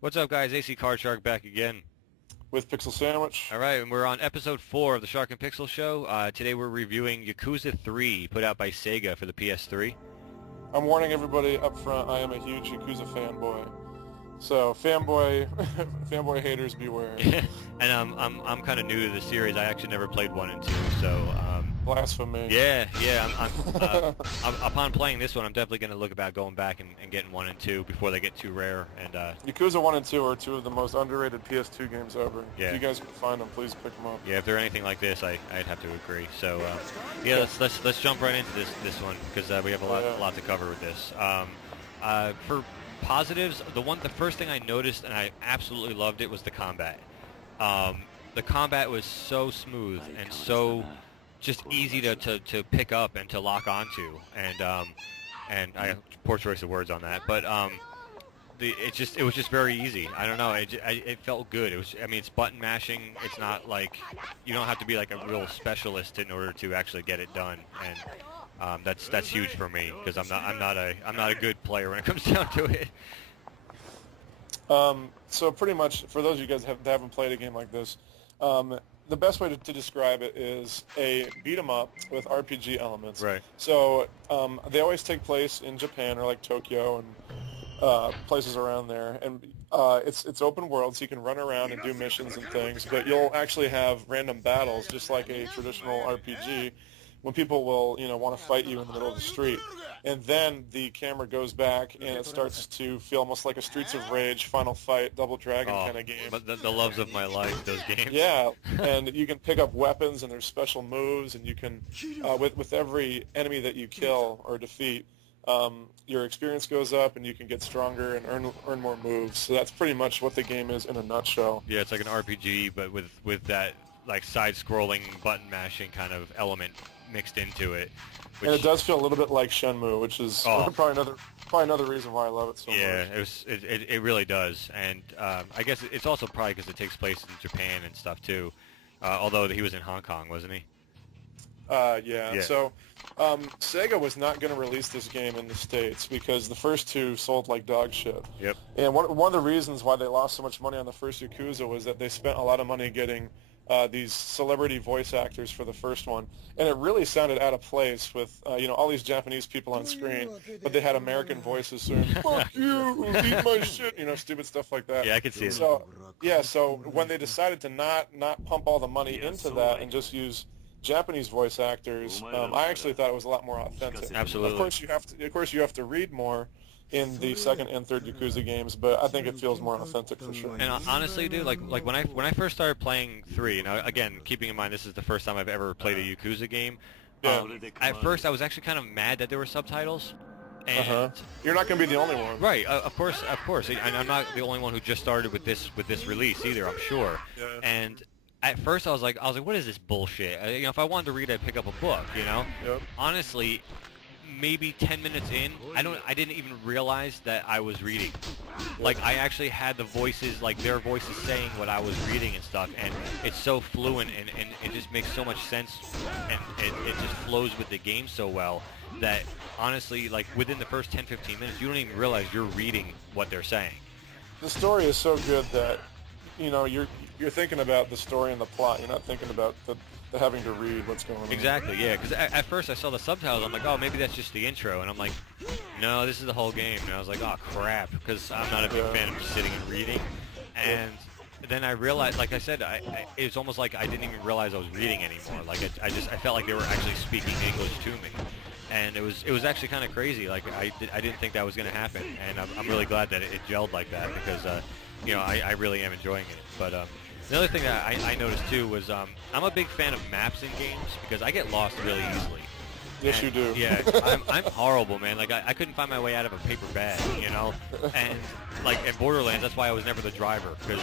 What's up, guys? AC Card Shark back again. With Pixel Sandwich. All right, and we're on episode 4 of the Shark and Pixel Show. Today we're reviewing Yakuza 3, put out by Sega for the PS3. I'm warning everybody up front, I am a huge Yakuza fanboy. So, fanboy fanboy haters beware. And I'm kind of new to the series. I actually never played 1 and 2, so... Blasphemy. Yeah. Upon playing this one, I'm definitely going to look about going back and getting 1 and 2 before they get too rare. And Yakuza 1 and 2 are two of the most underrated PS2 games ever. Yeah. If you guys can find them, please pick them up. Yeah, if they're anything like this, I'd have to agree. So, yeah, let's jump right into this one because we have a lot to cover with this. For positives, the first thing I noticed and I absolutely loved it was the combat. The combat was so smooth and so just easy to pick up and to lock onto, and I poor choice of words on that, but it was just very easy. I don't know, it felt good. It's button mashing. It's not like you don't have to be like a real specialist in order to actually get it done, and that's huge for me because I'm not a good player when it comes down to it. So pretty much, for those of you guys that haven't played a game like this, the best way to describe it is a beat 'em up with RPG elements. Right. So they always take place in Japan or like Tokyo and places around there, and it's open world, so you can run around and do missions and things. But you'll actually have random battles, just like a traditional RPG, when people will want to fight you in the middle of the street. And then the camera goes back and it starts to feel almost like a Streets of Rage, Final Fight, Double Dragon kind of game. But the loves of my life, those games. Yeah, and you can pick up weapons and there's special moves, and you can, with every enemy that you kill or defeat, your experience goes up and you can get stronger and earn more moves. So that's pretty much what the game is in a nutshell. Yeah, it's like an RPG, but with that like side-scrolling button mashing kind of element mixed into it. And it does feel a little bit like Shenmue, which is probably another reason why I love it so much. Yeah, it really does, and I guess it's also probably because it takes place in Japan and stuff too. Although he was in Hong Kong, wasn't he? Yeah. So Sega was not going to release this game in the States because the first two sold like dog shit. Yep. And one of the reasons why they lost so much money on the first Yakuza was that they spent a lot of money getting these celebrity voice actors for the first one, and it really sounded out of place with all these Japanese people on screen, but they had American voices saying "fuck you, eat my shit," stupid stuff like that. Yeah, I could see it. So when they decided to not pump all the money into that and just use Japanese voice actors, I actually thought it was a lot more authentic. Absolutely. Of course, you have to read more in the second and third Yakuza games, but I think it feels more authentic for sure. And honestly, dude, like when I first started playing 3, now again, keeping in mind this is the first time I've ever played a Yakuza game. Yeah. At first, I was actually kind of mad that there were subtitles. And You're not going to be the only one. Right, of course, and I'm not the only one who just started with this release either, I'm sure. Yeah. And at first, I was like, what is this bullshit? If I wanted to read, I'd pick up a book. Yep. Honestly, maybe 10 minutes in, I didn't even realize that I was reading. Like, I actually had the voices, like their voices saying what I was reading and stuff, and it's so fluent and it just makes so much sense, and it just flows with the game so well that honestly, like within the first 10-15 minutes, you don't even realize you're reading what they're saying. The story is so good that you're thinking about the story and the plot. You're not thinking about the having to read what's going on. Exactly, yeah, because at first I saw the subtitles, I'm like, oh, maybe that's just the intro, and I'm like, no, this is the whole game, and I was like, oh, crap, because I'm not a big fan of just sitting and reading, and then I realized, like I said, it was almost like I didn't even realize I was reading anymore, like I felt like they were actually speaking English to me, and it was actually kind of crazy, like I didn't think that was going to happen, and I'm really glad that it gelled like that, because, I really am enjoying it, but, the other thing that I noticed too was I'm a big fan of maps in games because I get lost really easily. Yes, you do. Yeah, I'm horrible, man. Like I couldn't find my way out of a paper bag, and like in Borderlands, that's why I was never the driver because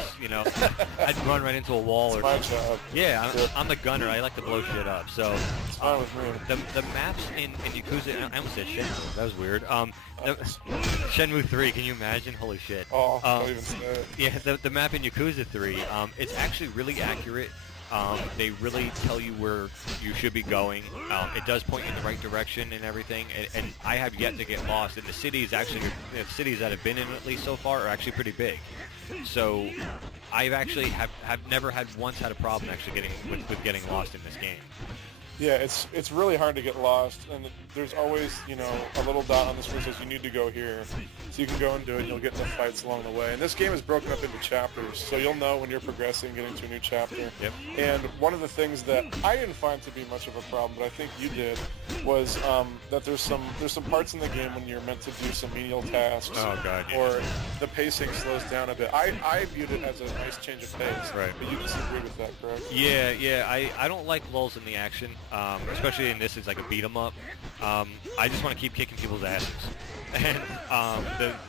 I'd run right into a wall or my job. Yeah, I'm the gunner. I like to blow shit up. So it's fine with me. The maps in Yakuza, I almost said Shenmue. That was weird. Shenmue 3, can you imagine? Holy shit. Oh, don't even say it. Yeah, the map in Yakuza 3, it's actually really accurate They really tell you where you should be going. It does point you in the right direction and everything. And I have yet to get lost. And the cities the cities that have been in at least so far are actually pretty big. So I've actually have never once had a problem actually with getting lost in this game. Yeah, it's really hard to get lost, and there's always, a little dot on the screen that says you need to go here. So you can go and do it, and you'll get into fights along the way. And this game is broken up into chapters, so you'll know when you're progressing, getting to a new chapter. Yep. And one of the things that I didn't find to be much of a problem, but I think you did, was that there's some parts in the game when you're meant to do some menial tasks, Oh, God, yeah. or the pacing slows down a bit. I viewed it as a nice change of pace, Right. but you disagree with that, correct? Yeah. I don't like lulls in the action, especially in this. It's like a beat 'em up. I just want to keep kicking people's asses. And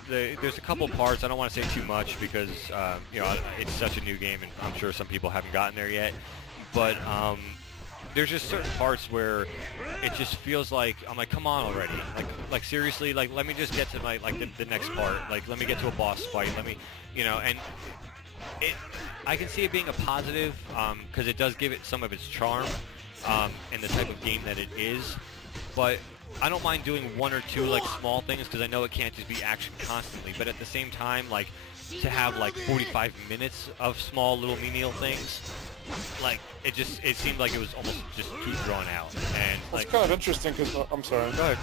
there's a couple parts. I don't want to say too much because it's such a new game, and I'm sure some people haven't gotten there yet. But there's just certain parts where it just feels like I'm like, come on already, like seriously, like let me just get to my the next part, like let me get to a boss fight, let me, and I can see it being a positive because it does give it some of its charm and the type of game that it is, but I don't mind doing one or two like small things because I know it can't just be action constantly, but at the same time, like to have like 45 minutes of small little menial things, like it seemed like it was almost just too drawn out. And It's kind of interesting because I'm sorry. go ahead.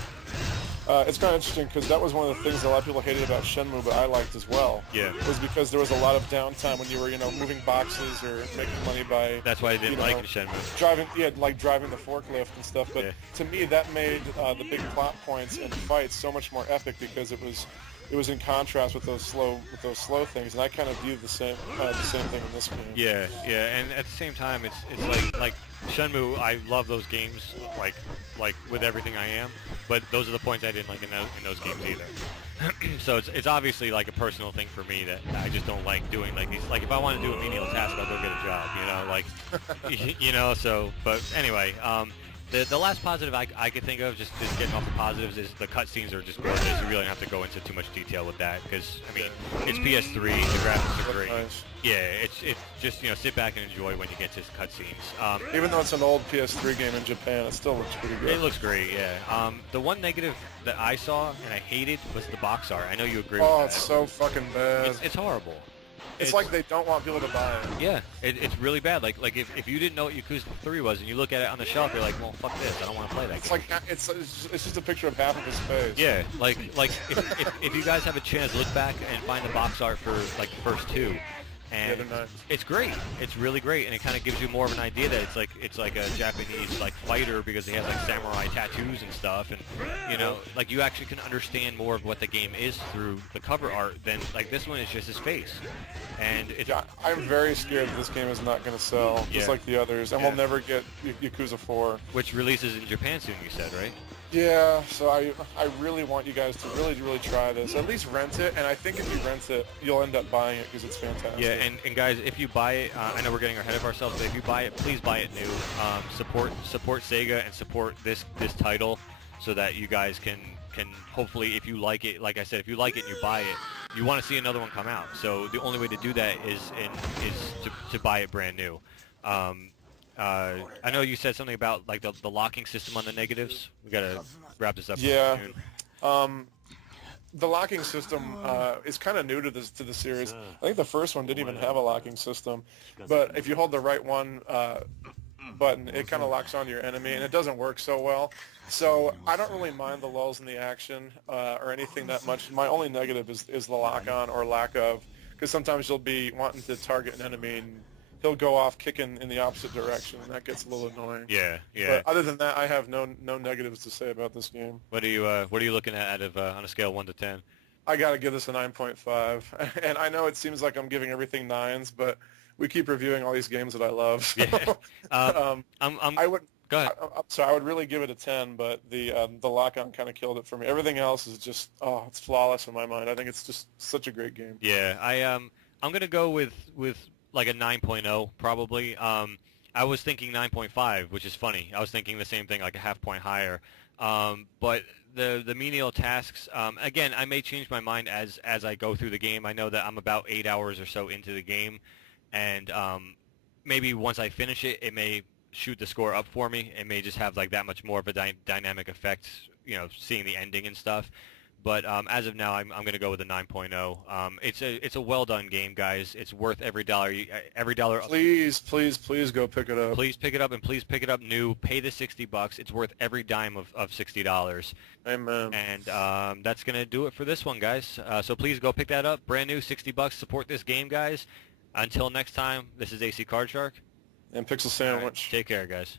It's kind of interesting because that was one of the things a lot of people hated about Shenmue, but I liked as well. Yeah. Was because there was a lot of downtime when you were, moving boxes or making money by. That's why I didn't like Shenmue. Driving, like driving the forklift and stuff. But Yeah. to me, that made the big plot points and fights so much more epic because it was in contrast with those slow things, and I kind of view the same thing in this game. Yeah, and at the same time, it's like Shenmue. I love those games, like with everything I am. But those are the points I didn't like in those games either. So it's obviously like a personal thing for me that I just don't like doing like these. Like if I want to do a menial task, I'll go get a job. Like, So, but anyway, the last positive I could think of, just getting off the positives, is the cutscenes are just gorgeous. You really don't have to go into too much detail with that because I mean it's PS3, the graphics are great. Nice. Yeah, it's just sit back and enjoy when you get to cutscenes. Even though it's an old PS3 game in Japan, it still looks pretty good. It looks great, yeah. The one negative that I saw and I hated was the box art. I know you agree with that. Oh, it's so fucking bad. It's horrible. It's like they don't want people to buy it. Yeah, it's really bad. Like if you didn't know what Yakuza 3 was and you look at it on the shelf, you're like, well, fuck this. I don't want to play that It's game. like it's just a picture of half of his face. Yeah, like if you guys have a chance, look back and find the box art for like the first two. And they're nice. it's great. It's really great, and it kind of gives you more of an idea that it's like a Japanese like fighter because he has like samurai tattoos and stuff, and like you actually can understand more of what the game is through the cover art than like this one is just his face. And I'm very scared that this game is not going to sell just like the others, and we'll never get Yakuza 4. Which releases in Japan soon, you said, right? Yeah, so I really want you guys to really try this. At least rent it, and I think if you rent it, you'll end up buying it because it's fantastic. Yeah, and guys, if you buy it, I know we're getting ahead of ourselves, but if you buy it, please buy it new. Support Sega and support this title so that you guys can hopefully, if you like it, like I said, if you like it and you buy it, you want to see another one come out. So the only way to do that is to buy it brand new. I know you said something about like the locking system on the negatives. We gotta wrap this up. Yeah. Soon. The locking system is kind of new to the series. I think the first one didn't even have a locking system, but if you hold the right one button, it kind of locks on your enemy, and it doesn't work so well. So I don't really mind the lulls in the action or anything that much. My only negative is the lock on or lack of, because sometimes you'll be wanting to target an enemy and he'll go off kicking in the opposite direction, and that gets a little annoying. Yeah. But other than that, I have no negatives to say about this game. What are you looking at out of on a scale of 1 to 10? I gotta give this a 9.5, and I know it seems like I'm giving everything 9s, but we keep reviewing all these games that I love. So. Yeah. I would. Go ahead. I would really give it a 10, but the lock-on kind of killed it for me. Everything else is just it's flawless in my mind. I think it's just such a great game. Yeah, I'm gonna go with like a 9.0 probably. I was thinking 9.5, which is funny. I was thinking the same thing, like a half point higher. But the menial tasks, again, I may change my mind as I go through the game. I know that I'm about 8 hours or so into the game, and maybe once I finish it, it may shoot the score up for me. It may just have like that much more of a dynamic effect, you know, seeing the ending and stuff. But as of now, I'm going to go with a 9.0. It's a well done game, guys. It's worth every dollar. Every dollar. Please, please, please go pick it up. Please pick it up, and please pick it up new. Pay the $60. It's worth every dime of $60. Amen. And that's going to do it for this one, guys. So please go pick that up. Brand new, $60. Support this game, guys. Until next time, this is AC Card Shark. And Pixel Sandwich. Right, take care, guys.